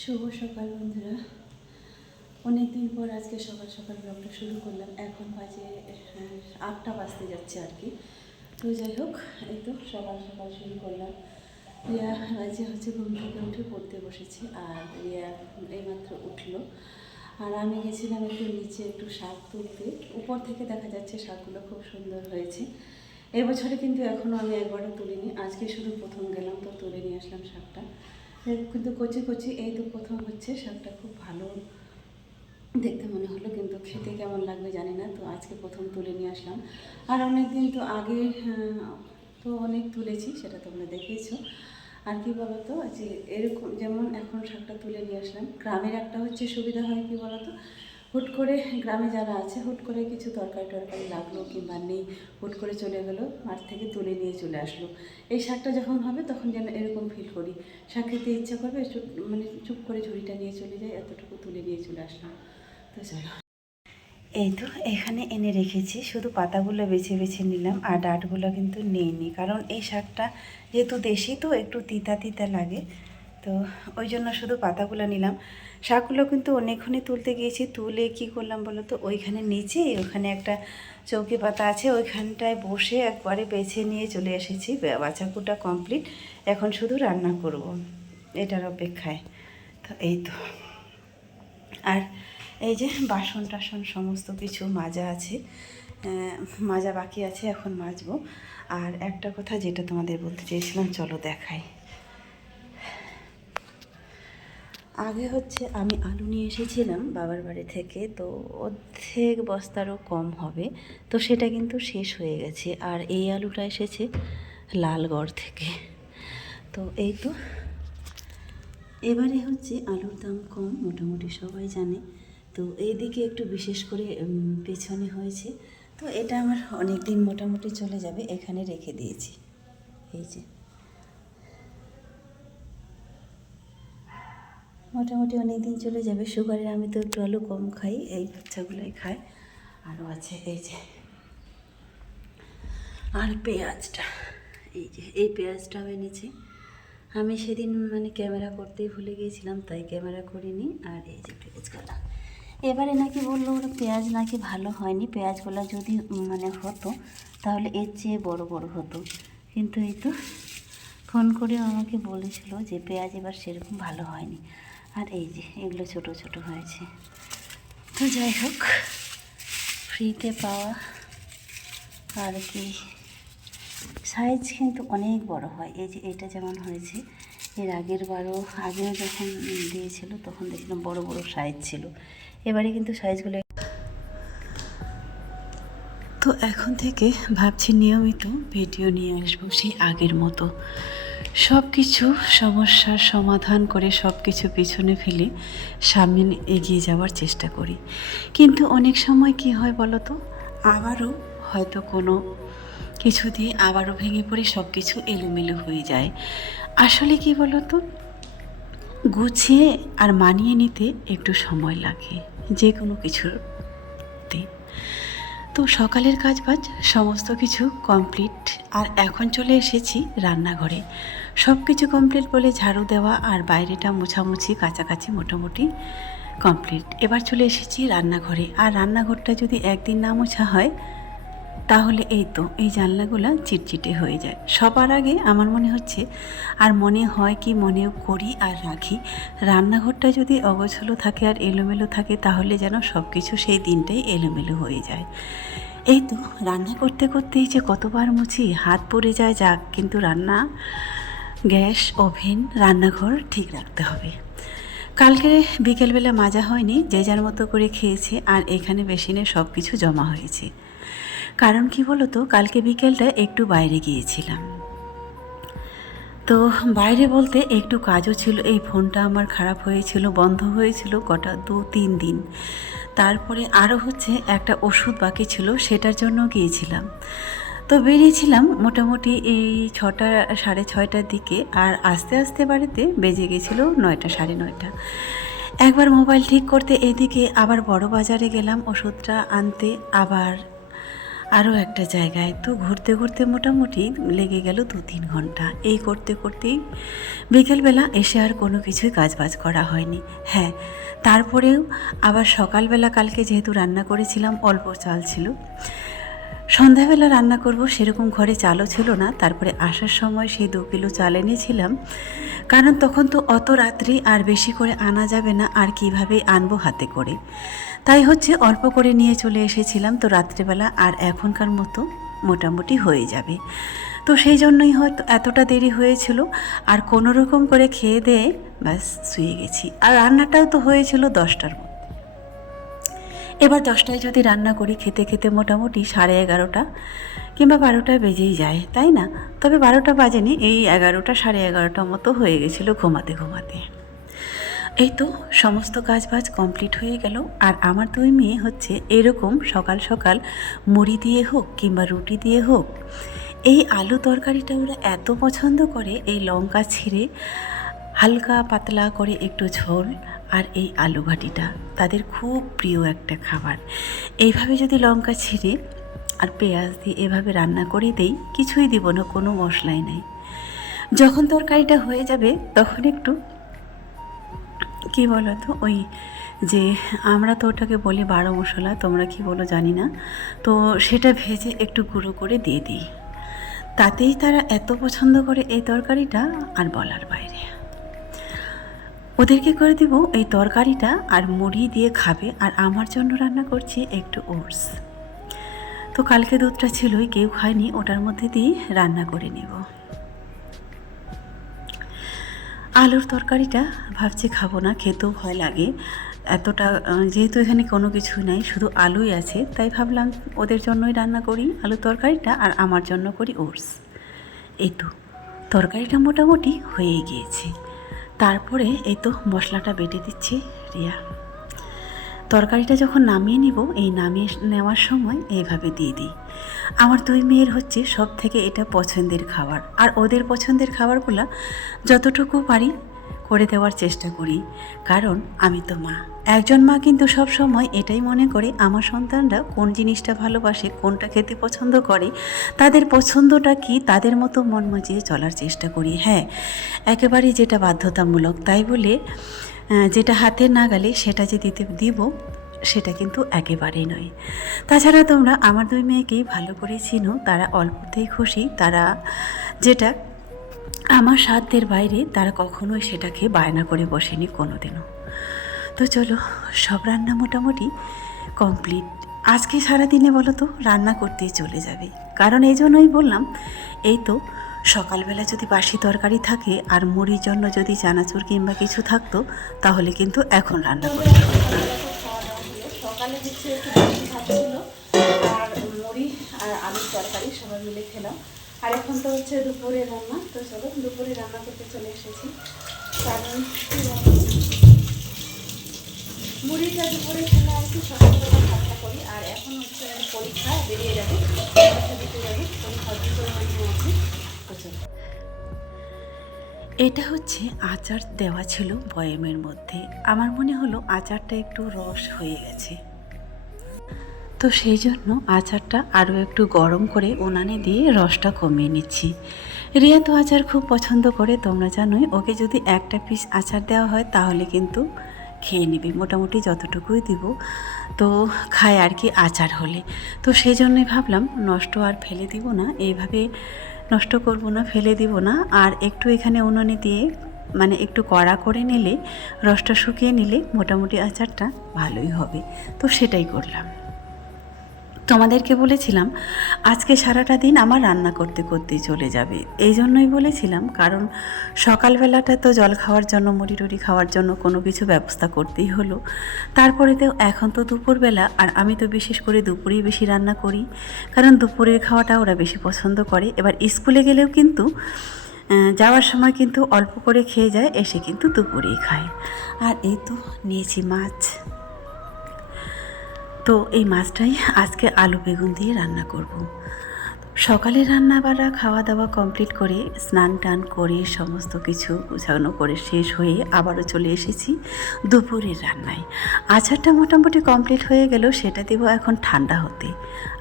শুভ সকাল বন্ধুরা। অনেক দিন পর আজকে সকাল সকাল ব্লগটা শুরু করলাম। এখন বাজে 8টা বাজতে যাচ্ছে আর কি। তো যাই হোক, এই তো সকাল সকাল শুরু করলাম। রিয়া বাজে ঘুম থেকে উঠে পড়তে বসেছে, আর রিয়া এইমাত্র উঠলো। আর আমি গেছিলাম একটু নিচে একটু শাক তুলতে। উপর থেকে দেখা যাচ্ছে শাকগুলো খুব সুন্দর হয়েছে। এবছরে কিন্তু এখনও আমি একবারও তুলিনি, আজকে শুধু প্রথম গেলাম তো তুলে নিয়ে আসলাম শাকটা। কিন্তু কচি কচি এই তো প্রথম হচ্ছে শাকটা, খুব ভালো দেখতে মনে হলো, কিন্তু খেতে কেমন লাগবে জানি না। তো আজকে প্রথম তুলে নিয়ে আসলাম। আর অনেক দিন তো আগে তো অনেক তুলেছি, সেটা তোমরা দেখেছো। আর কি বলতো, যে এরকম যেমন এখন শাকটা তুলে নিয়ে আসলাম, গ্রামের একটা হচ্ছে সুবিধা হয় কি বলতো, হুট করে গ্রামে যারা আছে হুট করে কিছু তরকারি টরকারি লাগলো কিংবা নেই, হুট করে চলে গেলো, মাঠ থেকে তুলে নিয়ে চলে আসলো। এই শাকটা যখন হবে তখন যেন এরকম ফিল করি, শাক খেতে ইচ্ছা করবে, চুপ করে ঝুড়িটা নিয়ে চলে যায়, এতটুকু তুলে নিয়ে চলে আসলাম। তো চলো, এই তো এখানে এনে রেখেছি, শুধু পাতাগুলো বেছে বেছে নিলাম, আর ডাঁটগুলো কিন্তু নেইনি, কারণ এই শাকটা যেহেতু দেশি তো একটু তিতা তিতা লাগে, তো ওই জন্য শুধু পাতাগুলো নিলাম। শাকগুলো কিন্তু অনেকক্ষণই তুলতে গিয়েছি, তুলে কি করলাম বলো তো, ওইখানে নিচে ওখানে একটা চৌকি পাতা আছে, ওইখানটায় বসে একবারে বেছে নিয়ে চলে এসেছি। বাছাকুটা কমপ্লিট, এখন শুধু রান্না করব এটার অপেক্ষায়। তো এই তো, আর এই যে বাসন টাসন সমস্ত কিছু মাজা আছে, মাজা বাকি আছে, এখন মাজবো। আর একটা কথা যেটা তোমাদের বলতে চেয়েছিলাম, চলো দেখাই। আগে হচ্ছে আমি আলু নিয়ে এসেছিলাম বাবার বাড়ি থেকে, তো অর্ধেক বস্তারও কম হবে, তো সেটা কিন্তু শেষ হয়ে গেছে। আর এই আলুটা এসেছে লালগড় থেকে। তো এই তো, এবারে হচ্ছে আলুর দাম কম, মোটামুটি সবাই জানে। তো এইদিকে একটু বিশেষ করে পেছনে হয়েছে, তো এটা আমার অনেক দিন মোটামুটি চলে যাবে, এখানে রেখে দিয়েছি। এই যে মোটামুটি অনেক দিন চলে যাবে। সুগারের আমি তো একটু আলু কম খাই, এই বাচ্চাগুলোই খায়। আরও আছে এই যে, আর পেঁয়াজটা, এই যে এই পেঁয়াজটাও এনেছি। আমি সেদিন ক্যামেরা করতেই ভুলে গিয়েছিলাম, তাই ক্যামেরা করিনি। আর এই যে পেঁয়াজগুলো, এবারে নাকি বললো ওরা পেঁয়াজ নাকি ভালো হয়নি, পেঁয়াজগুলো যদি হতো তাহলে এর চেয়ে বড় বড় হতো, কিন্তু এই তো ফোন করে আমাকে বলেছিল যে পেঁয়াজ এবার সেরকম ভালো হয়নি। আর এই যে এগুলো ছোট ছোট হয়েছে। তো যাই হোক, ফ্রিতে পাওয়া আর কি, সাইজ কিন্তু অনেক বড় হয়। এই যে এটা যেমন হয়েছে, এর আগেও যখন দিয়েছিল তখন দেখলাম বড় বড় সাইজ ছিল, এবারে কিন্তু সাইজগুলো। তো এখন থেকে ভাবছি নিয়মিত ভিডিও নিয়ে আসবো সেই আগের মতো, সব কিছু সমস্যার সমাধান করে সব কিছু পিছনে ফেলে সামনে এগিয়ে যাওয়ার চেষ্টা করি। কিন্তু অনেক সময় কি হয় বলো তো, আবারও হয়তো কোনো কিছু দিয়ে আবারও ভেঙে পড়ে সব কিছু এলোমেলো হয়ে যায়। আসলে কি বলো তো, গুছিয়ে আর মানিয়ে নিতে একটু সময় লাগে যে কোনো কিছুতে। তো সকালের কাজবাজ সমস্ত কিছু কমপ্লিট, আর এখন চলে এসেছি রান্নাঘরে। সব কিছু কমপ্লিট বলে ঝাড়ু দেওয়া আর বাইরেটা মোছামুছি কাছাকাছি মোটামুটি কমপ্লিট। এবার চলে এসেছি রান্নাঘরে, আর রান্নাঘরটা যদি একদিন না মোছা হয় তাহলে এই তো এই জানলাগুলো চিটচিটে হয়ে যায়। সবার আগে আমার মনে হচ্ছে, আর মনে হয় কি মনেও করি আর রাখি, রান্নাঘরটা যদি অগোছালো থাকে আর এলোমেলো থাকে তাহলে যেন সব কিছু সেই দিনটাই এলোমেলো হয়ে যায়। এই তো রান্না করতে করতেই যে কতবার মুছি, হাত পড়ে যায় যাক, কিন্তু গ্যাস ওভেন রান্নাঘর ঠিক রাখতে হবে। কালকে বিকেলবেলা মাজা হয়নি, যে যার মতো করে খেয়েছে, আর এখানে বেসিনে সব কিছু জমা হয়েছে। কারণ কি বলো তো, কালকে বিকেলটা একটু বাইরে গিয়েছিলাম, তো বাইরে বলতে একটু কাজও ছিল। এই ফোনটা আমার খারাপ হয়েছিল, বন্ধ হয়েছিল কটা 2-3 দিন, তারপরে আরও হচ্ছে একটা ওষুধ বাকি ছিল, সেটার জন্য গিয়েছিলাম। তো বেরিয়েছিলাম মোটামুটি এই 6টা 6:30টার দিকে, আর আস্তে আস্তে বাড়িতে বেজে গেছিলো 9টা 9:30। একবার মোবাইল ঠিক করতে এদিকে আবার বড় বাজারে গেলাম ওষুধটা আনতে, আবার আরও একটা জায়গায়। তো ঘুরতে ঘুরতে মোটামুটি লেগে গেল 2-3 ঘন্টা। এই করতে করতেই বিকেলবেলা এসে আর কোনো কিছুই কাজবাজ করা হয়নি। হ্যাঁ, তারপরেও আবার সকালবেলা কালকে যেহেতু রান্না করেছিলাম, অল্প চাল ছিল, সন্ধ্যাবেলা রান্না করব সেরকম ঘরে চালও ছিল না। তারপরে আসার সময় সেই 2 কিলো চাল এনেছিলাম, কারণ তখন তো অত রাত্রি আর বেশি করে আনা যাবে না, আর কিভাবে আনবো হাতে করে। তাই হচ্ছে অল্প করে নিয়ে চলে এসেছিলাম, তো রাত্রেবেলা আর এখনকার মতো মোটামুটি হয়ে যাবে। তো সেই জন্যই হয়তো এতটা দেরি হয়েছিল। আর কোনো রকম করে খেয়ে দিয়ে ব্যাস শুয়ে গেছি। আর রান্নাটাও তো হয়েছিল 10টার মধ্যে। এবার 10টায় যদি রান্না করি, খেতে খেতে মোটামুটি 11:30 কিংবা 12টা বেজেই যায়, তাই না? তবে 12টা বাজেনি, এই 11টা 11:30 মতো হয়ে গেছিলো ঘুমাতে ঘুমাতে। এই তো সমস্ত কাজবাজ কমপ্লিট হয়ে গেল। আর আমার 2 মেয়ে হচ্ছে এরকম সকাল সকাল মুড়ি দিয়ে হোক কিংবা রুটি দিয়ে হোক, এই আলু তরকারিটা ওরা এত পছন্দ করে। এই লঙ্কা ছিঁড়ে হালকা পাতলা করে একটু ঝোল আর এই আলু ভাটিটা তাদের খুব প্রিয় একটা খাবার। এইভাবে যদি লঙ্কা ছিঁড়ে আর পেঁয়াজ দিয়ে এভাবে রান্না করে দেই, কিছুই দিব না, কোনো মশলাই নেই। যখন তরকারিটা হয়ে যাবে তখন একটু কী বলো তো, ওই যে আমরা তো ওটাকে বলি 12 মশলা, তোমরা কি বলো জানি না, তো সেটা ভেজে একটু গুঁড়ো করে দিয়ে দিই। তাতেই তারা এত পছন্দ করে এই তরকারিটা, আর বলার বাইরে। ওদেরকে করে দিব এই তরকারিটা আর মুড়ি দিয়ে খাবে। আর আমার জন্য রান্না করছি একটু ওটস। তো কালকে দুধটা ছিলই, কেউ খায়নি, ওটার মধ্যে দিয়ে রান্না করে নেব। আলুর তরকারিটা ভাবছি খাবো না, খেতেও ভয় লাগে এতটা, যেহেতু এখানে কোনো কিছু নেই, শুধু আলুই আছে। তাই ভাবলাম ওদের জন্যই রান্না করি আলুর তরকারিটা, আর আমার জন্য করি ওটস। এই তো তরকারিটা মোটামুটি হয়ে গিয়েছে। তারপরে এই তো মশলাটা বেটে দিচ্ছি রিয়া। তরকারিটা যখন নামিয়ে নিব, এই নামিয়ে নেওয়ার সময় এইভাবে দিয়ে দিই। আমার 2 মেয়ের হচ্ছে সব থেকে এটা পছন্দের খাবার, আর ওদের পছন্দের খাবারগুলো যতটুকু পারি করে দেওয়ার চেষ্টা করি, কারণ আমি তো মা। একজন মা কিন্তু সব সময় এটাই মনে করে আমার সন্তানরা কোন জিনিসটা ভালোবাসে, কোনটা খেতে পছন্দ করে, তাদের পছন্দটা কি, তাদের মতো মন মাজিয়ে চলার চেষ্টা করি। হ্যাঁ, একেবারেই যেটা বাধ্যতামূলক, তাই বলে যেটা হাতে না গেলে সেটা যে দিব সেটা কিন্তু একেবারেই নয়। তাছাড়া তোমরা আমার 2 মেয়েকেই ভালো করে চিনো, তারা অল্পতেই খুশি। তারা যেটা আমার সাধ্যের বাইরে, তারা কখনোই সেটাকে বায়না করে বসেনি কোনোদিনও। তো চলো, সব রান্না মোটামুটি কমপ্লিট। আজকে সারাদিনে বলো তো রান্না করতেই চলে যাবে, কারণ এই জন্যই বললাম, এই তো সকালবেলা যদি বাসি তরকারি থাকে আর মুড়ির জন্য যদি চানাচুর কিংবা কিছু থাকতো, তাহলে কিন্তু এখন রান্না করতে হতো না। সকালে হচ্ছে একটু বাসি ভাত ছিল আর মুড়ি আর আলুর তরকারি সবাই মিলে খেলাম। আর এখন তো হচ্ছে দুপুরে রান্না। তো চলো দুপুরে রান্না করতে চলে এসেছি, কারণ মুড়িটা দুপুরে খেলে আর কি সকালবেলা ভাতটা করি। আর এখন হচ্ছে পরীক্ষা, বেরিয়ে যাবে, পরীক্ষা দিতে যাবে, পরীক্ষা দিতে আছে। তো চলো, এটা হচ্ছে আচার দেওয়া ছিল বয়ামের মধ্যে। আমার মনে হলো আচারটা একটু রস হয়ে গেছে, তো সেই জন্য আচারটা আরও একটু গরম করে উনানে দিয়ে রসটা কমিয়ে নিচ্ছি। রিয়া তো আচার খুব পছন্দ করে, তোমরা জানোই। ওকে যদি একটা পিস আচার দেওয়া হয় তাহলে কিন্তু খেয়ে নেবে, মোটামুটি যতটুকুই দিব তো খায় আর কি আচার হলে। তো সেই জন্যই ভাবলাম নষ্ট আর ফেলে দিব না, এইভাবে নষ্ট করব না, ফেলে দিব না। আর একটু এখানে উনুনে দিয়ে মানে একটু কড়া করে নিলে, রসটা শুকিয়ে নিলে মোটামুটি আচারটা ভালোই হবে। তো সেটাই করলাম। তোমাদেরকে বলেছিলাম আজকে সারাটা দিন আমার রান্না করতে করতেই চলে যাবে, এই জন্যই বলেছিলাম, কারণ সকালবেলাটা তো জল খাওয়ার জন্য, মুড়ি টুড়ি খাওয়ার জন্য কোনো কিছু ব্যবস্থা করতেই হলো। তারপরে তো এখন তো দুপুরবেলা, আর আমি তো বিশেষ করে দুপুরেই বেশি রান্না করি, কারণ দুপুরের খাওয়াটা ওরা বেশি পছন্দ করে। এবার স্কুলে গেলেও কিন্তু যাওয়ার সময় কিন্তু অল্প করে খেয়ে যায়, এসে কিন্তু দুপুরেই খায়। আর এই তো নিয়েছি মাছ। তো এই মাছটাই আজকে আলু বেগুন দিয়ে রান্না করব। সকালে রান্না বান্না খাওয়া দাওয়া কমপ্লিট করে স্নান টান করে সমস্ত কিছু গোছানো করে শেষ হয়ে আবারও চলে এসেছি দুপুরের রান্নায়। আচারটা মোটামুটি কমপ্লিট হয়ে গেল, সেটা দেবো এখন ঠান্ডা হতে,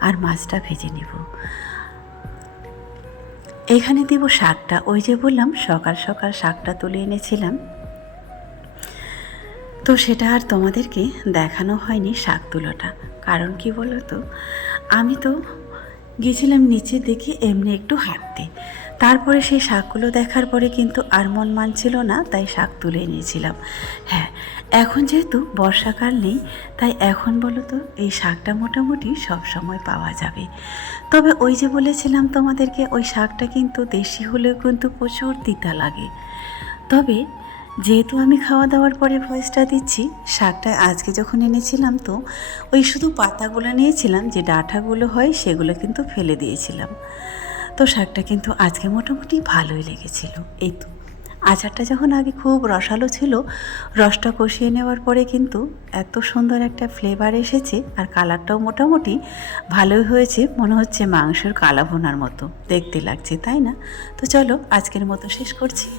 আর মাছটা ভেজে নেব। এখানে দেবো শাকটা, ওই যে বললাম সকাল সকাল শাকটা তুলে এনেছিলাম, তো সেটা আর তোমাদেরকে দেখানো হয়নি শাক তুলোটা। কারণ কি বলো তো, আমি তো গেছিলাম নিচে দেখে এমনি একটু হাঁটতে, তারপরে সেই শাকগুলো দেখার পরে কিন্তু আর মন মানছিল না, তাই শাক তুলে এনেছিলাম। হ্যাঁ, এখন যেহেতু বর্ষাকাল নেই, তাই এখন বলো তো এই শাকটা মোটামুটি সব সময় পাওয়া যাবে। তবে ওই যে বলেছিলাম তোমাদেরকে, ওই শাকটা কিন্তু দেশি হলেও কিন্তু প্রচুর তিতা লাগে। তবে যেহেতু আমি খাওয়া দাওয়ার পরে ভয়েসটা দিচ্ছি, শাকটা আজকে যখন এনেছিলাম তো ওই শুধু পাতাগুলো নিয়েছিলাম, যে ডাঁটাগুলো হয় সেগুলো কিন্তু ফেলে দিয়েছিলাম। তো শাকটা কিন্তু আজকে মোটামুটি ভালোই লেগেছিল। এই তো আচারটা যখন আগে খুব রসালো ছিল, রসটা কষিয়ে নেওয়ার পরে কিন্তু এত সুন্দর একটা ফ্লেভার এসেছে, আর কালারটাও মোটামুটি ভালোই হয়েছে, মনে হচ্ছে মাংসের কালা ভুনার মতো দেখতে লাগছে, তাই না? তো চলো আজকের মতো শেষ করছি।